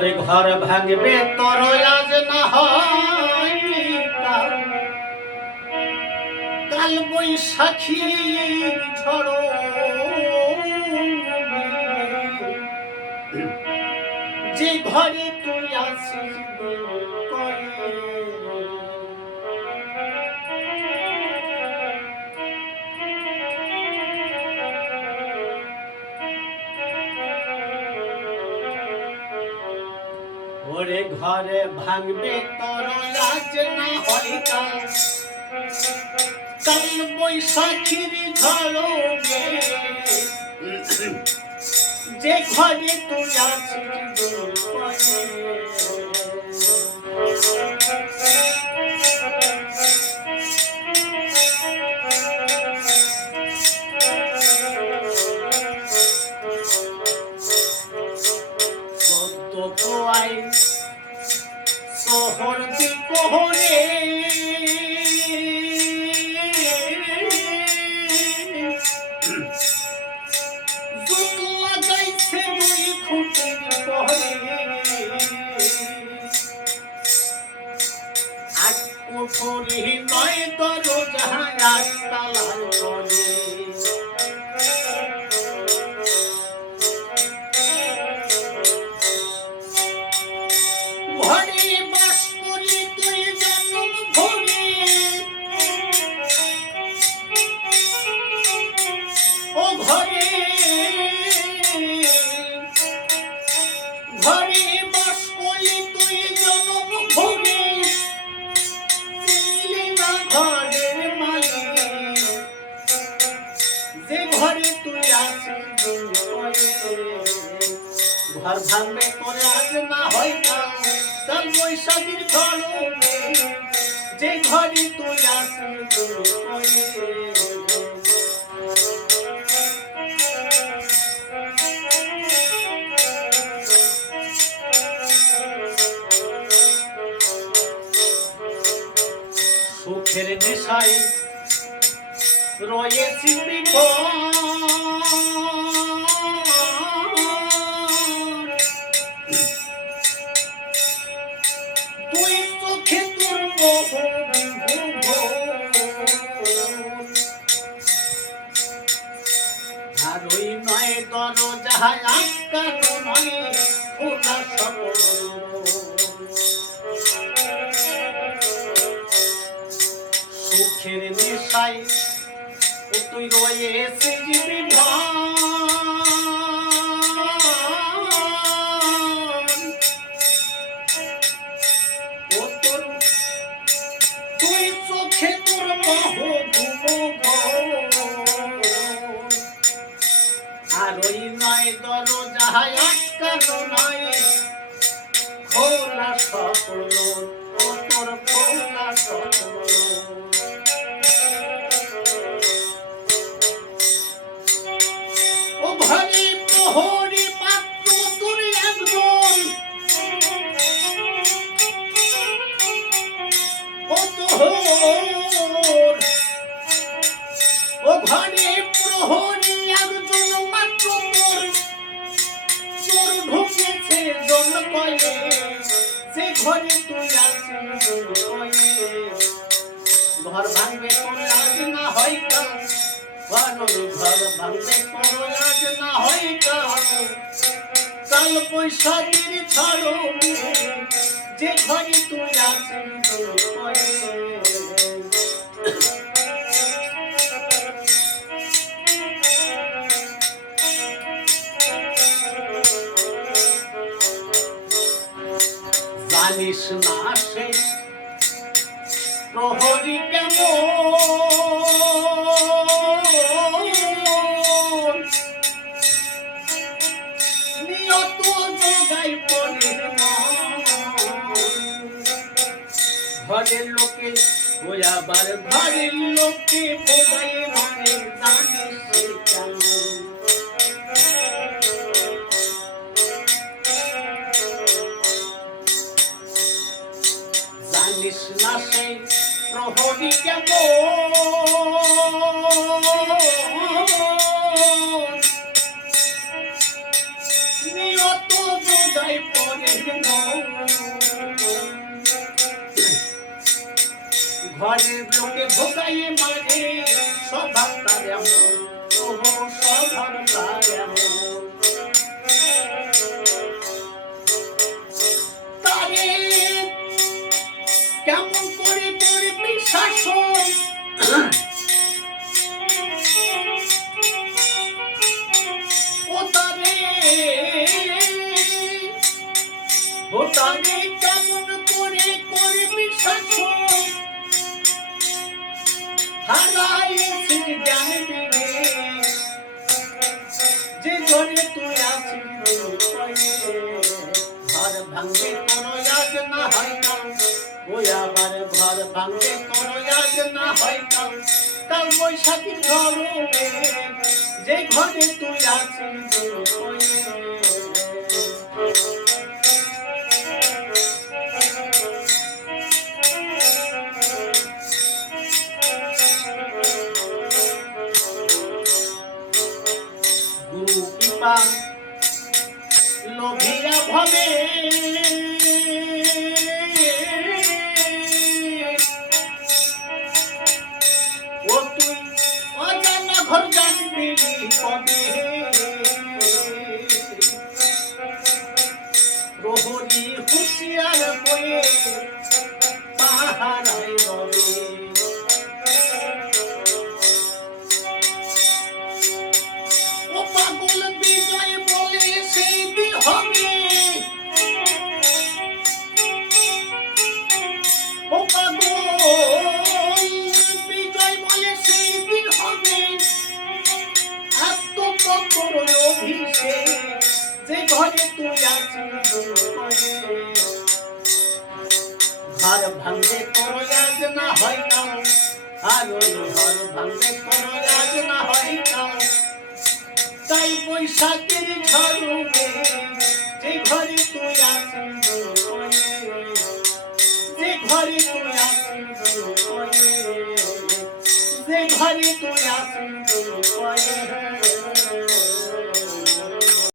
ওরে ঘর ভাঙবে তোর আজ না হয় কাল বৈশাখী ঝড় যে ঘরে তুই আসিস ওরে ঘরে ভাঙবে তোর আজ না হয় কাল বৈশাখীর ঝড় যে ঘরে তুই আসিস শহর কোহরে লাগাইছে খুঁটির পরে আজ কোঠরি নয় দরজা তালার করে ঘর ভাঙবে তোরে আজ না হয় কাল বৈশাখীর ঝড় যে ঘরে তুই আসিস সুখের নেশায় রয়েছি তুই চোখে তোর আর ওই নয় দরজা আটকানো নয় খোলা সকল সুখের নেশায় তুই রয়েছে তুই চোখে তোর আর ওই নয় দরজা আটকানো নয় খোলা সকল তোর খোলা সকল ও ঘরে প্রহরী একজন মাত্র তোর ঢুকেছে জন কয়ে সে ঘরে তুই আসিস ঘর ভাঙবে তোর আজ না হয় কাল ঘর ভাঙবে তোর আজ না হয় কাল বৈশাখীর ঝড় যে ঘরে তুই আসিস জানিস না সে প্রহরী কেমন নিয়ত জায়গায় পড়ে ঘরের লোকে ওই আবার ঘরের লোকে বোঝাই মানে জানিস সে কেমন জানিস না সেই প্রহরী কেমন নিয়ত যোগাই পড়ে ঘরের লোকে ভোকাইয়ে মারে স্বভাব তার এমন স্বভাব তার এমন তারে কেমন করে করবি শাসন ও তারে কেমন করে করবি শাসন হারাইছিস জ্ঞান দিলে যে ঘরে তুই আছিস ঘর ভাঙবে কোনো আজ না হয় কাল ওই আবার ঘর ভাঙবে কোনো আজ না হয় কাল কাল বৈশাখীর ঝড়ে যে ঘরে তুই আছিস লোভিয়া ভাবে ও তুই অজানা ঘর জানবি কবে প্রহরী হুঁশিয়ার হয়ে পাহারায় রবে ও পাগল বিজয় বলে সেই দিন হবে ও পাগল বিজয় বলে সেই দিন হবে আত্মপক্ষর অভিষেক যে ঘরে তুই আছিস ঘর ভাঙবে কোনো আজ না হয় কাল আর ঘর ভাঙবে কোনো আজ না হয় কাল তাই বৈশাখের ঝড়ে যে ঘরে তুই আছিস যে ঘরে তুই আছিস যে ঘরে তুই আছিস